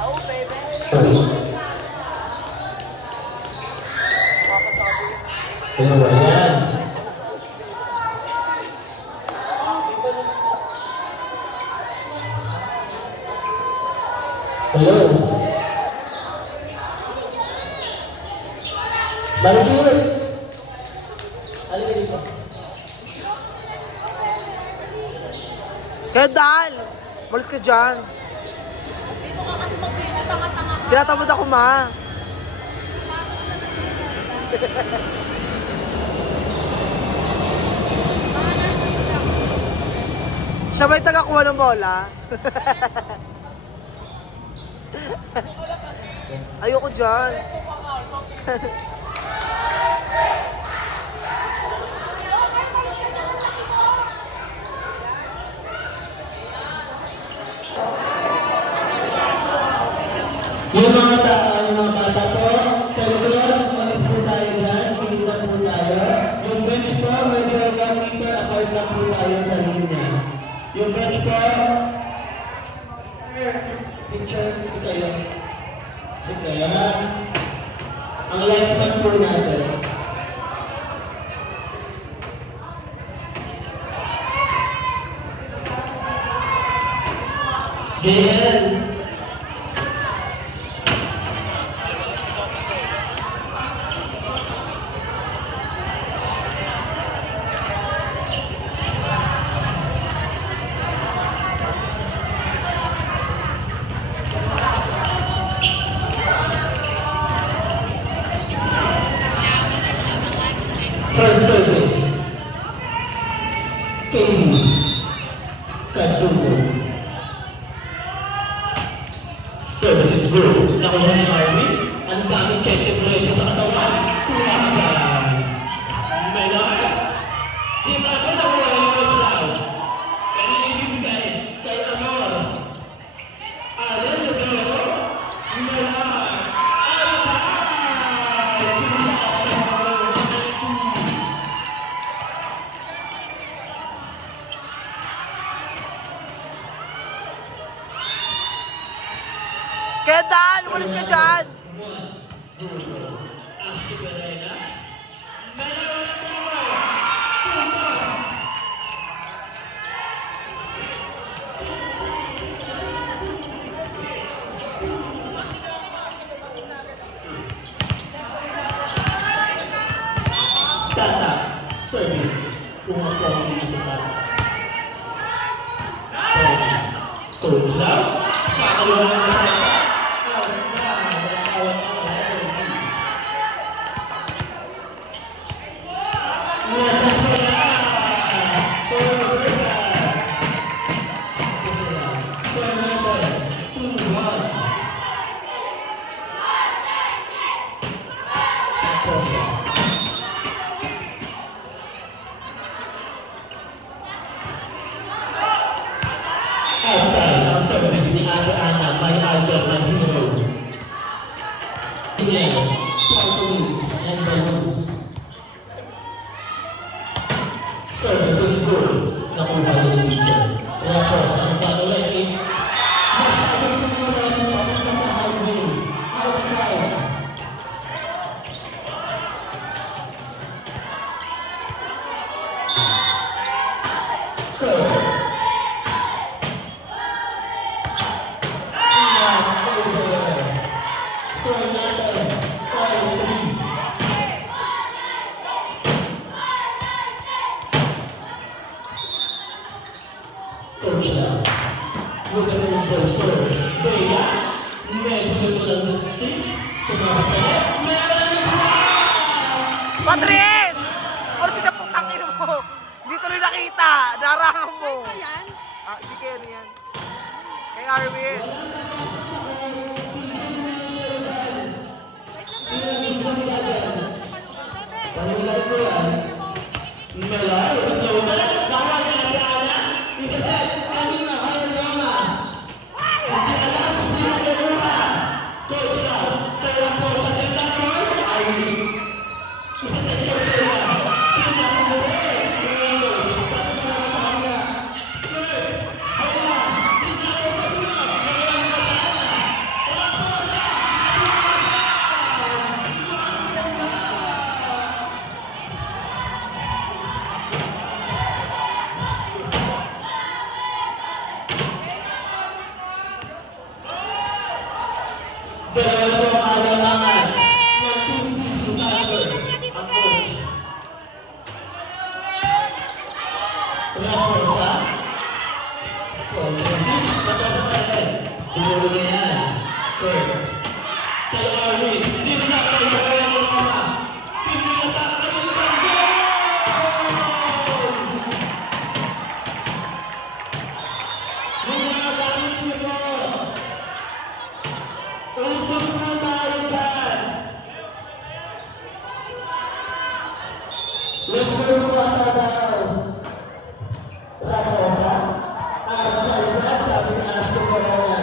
Ano ba yan? Hello? Balik yun! Alin ka dito? Kaya Dal! Malis ka dyan. Dito ka kasi magpili, tanga-tanga ka. Tinatamad ako, ma. Siya ba'y tagakuha ng bola? Ayoko dyan. Yung mga bata po, sa likod, malis po tayo dyan, pilitan po tayo. Yung bench po, medyo hanggang meter, apart lang po tayo sa linya. Yung bench po, picture, si kayo. Si kayo. Ang linesman po natin. Gael. First service. Katie Kadugo. Service is good. Nakuha ni Army. Ang daming ketchup-retso sa katawan. Kumakan. Melon. Di ba sa nakuha ni Coach Lau? Kanina ibibigay kay Amor. Alan Lugero. Melon. Kaya Dal! Malis ka dyan! 1-0. Ashley Perena. Tata, serving. Kung ako ang inisipatan. Coach Lau. Kakaliwa na tayo. Outside, ang service ni Ate Ana, may idol na hero. Again, power and balloons. Service is good. Nakuha ni Richard. Kaya po, sa ang patuloy, masabi ko muna yung papunta sa highway. Outside. Curve. Coach Lau. Look at the professor. Bea. Medyo nito lang ng seat. Sumabat sa net. Meron pa! Patrice! Malis sa putang ino mo! Hindi tuloy nakita! Narangan mo! Ito yan? Ah, hindi kaya ano yan. Kay Arwin. Pangulay ko yan. Melay. Pagkawalan. Nakuha ni Ate Ana. Isa set. Kanina. Kaya naman. Hindi alam kung sino kinuha. Coach Lau. Kaya po sa tendamon. Ay. Isa set ko pala. Tingnan mo rin. Coach. Pati mo naman sa kanya. Good. Hala. Tingnan mo sa dulo. Nagawa mo sa Siguro na yan. Sir. Kaya Armin, hindi na kayo kaya mo naman. Hindi na tayo ng goal! Yung mga gamit niyo po. Usap na tayo dyan. Let's go to Watanaw. Raposa. Sa ilan, sabi ni Astro Corona.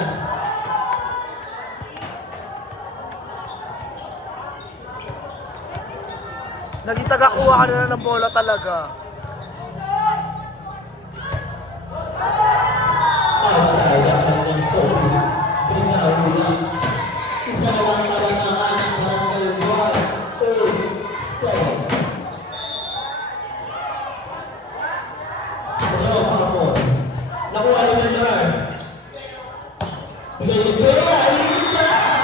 Naging tagakuha ka na ng bola talaga. Outside ang kanyang service. Pinahuli na. Isa na lang kalanangan ng barangay 1-2-7. Ano, kapon? Nakuha ni Mendoza. Pagkakita, inside!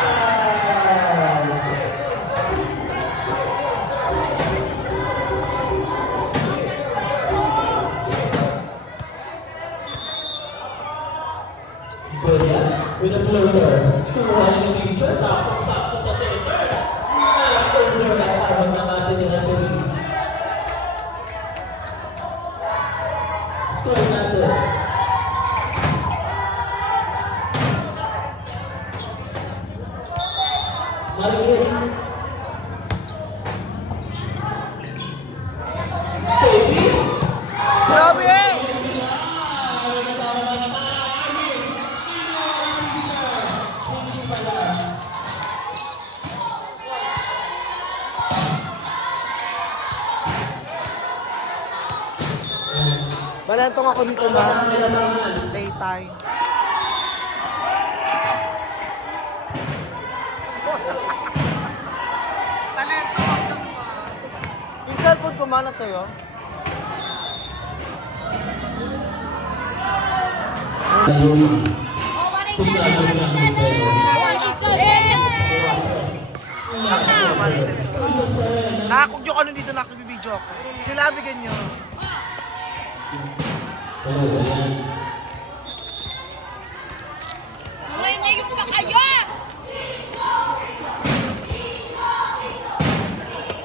With a floater. Kuha ni Teacher. Sakto-sakto sa center. Floater at tawag ng ating referee. Score natin. Marinig. Baby. Grabe eh! Balantong ako dito na. Daytime. Yung cellphone ko mana sa'yo? Oh, 187! Nakakugyo ka nun dito, nakakibibidyo ako. Sinabi ganyo. Ngayon pa kayo!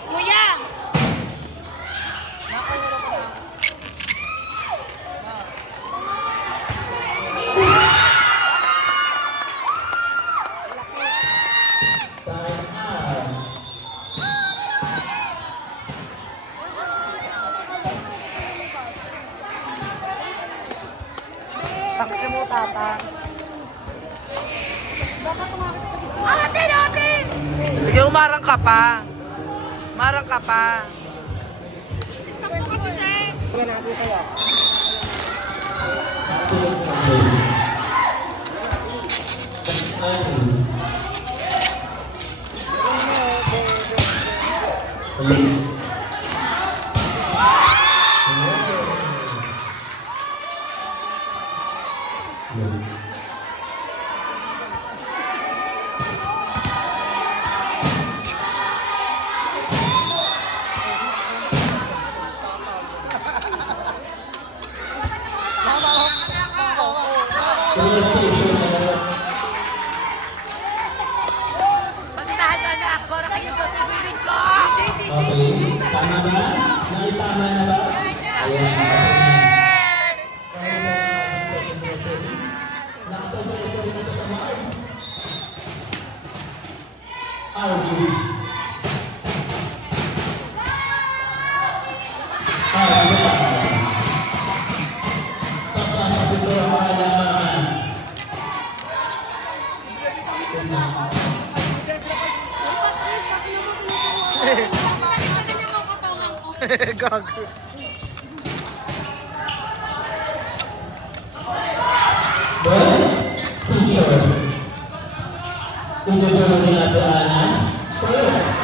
Kuya! Bakit mo tata? Baka kumakit sa gitna. Atin! Atin! Sige, umarang ka pa. Marang ka pa. Stop mo kasi, Che! Yan natin sa'yo. Pagkitahan ka na ako na kayo sa sibilin ko! Okay, tama ba? Nakitama na ba? Ayan. Nakapag-ito rin ito sa Mars. RB. Isa pa. Papasok ito ang mahalaman. Gago. Well, teacher. Tinuturo nila ito, Ana. Correct.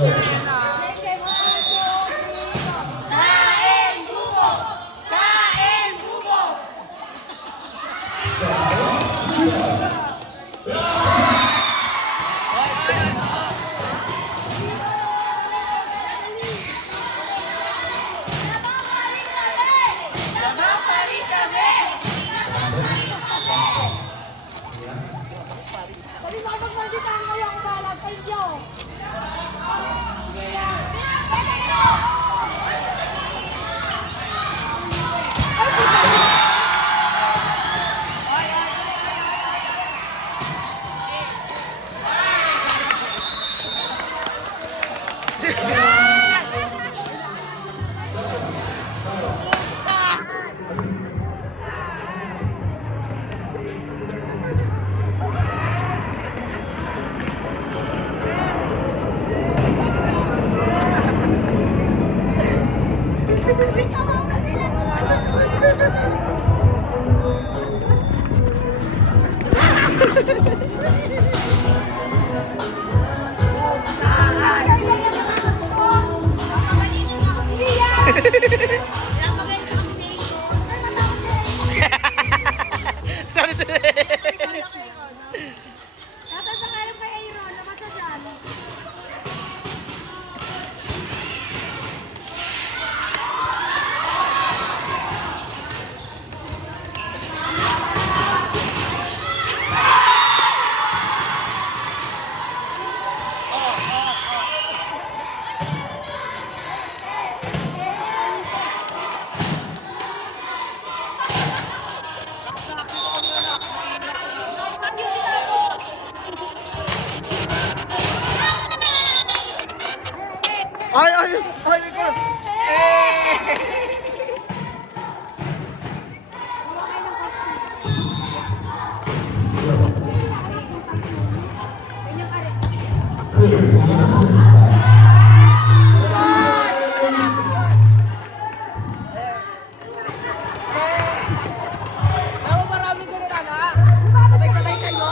Kain buko! Kain buko! Nababalik kami! Sabi mo kapag magditaan kayo ang balag sa inyo. Nasa pangarap kay Aaron, nabasa dyan. Ay, ay, ay, Nicole! Sabay-sabay kayo.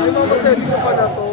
Ay, mamasense ko pa na to.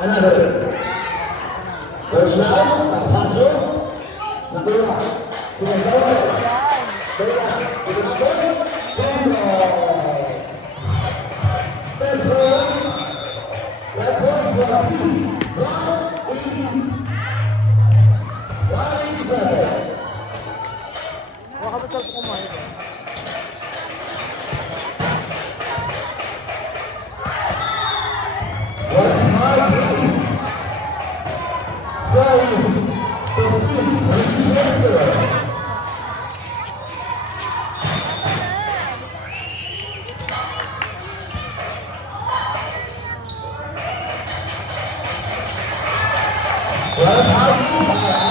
Another. First round, Sapato. Number one. Sumasawa. Third round. Number Set point. Set point for round 187. Baka masal po kumain. What's hard? Slice. The beats. What's hard?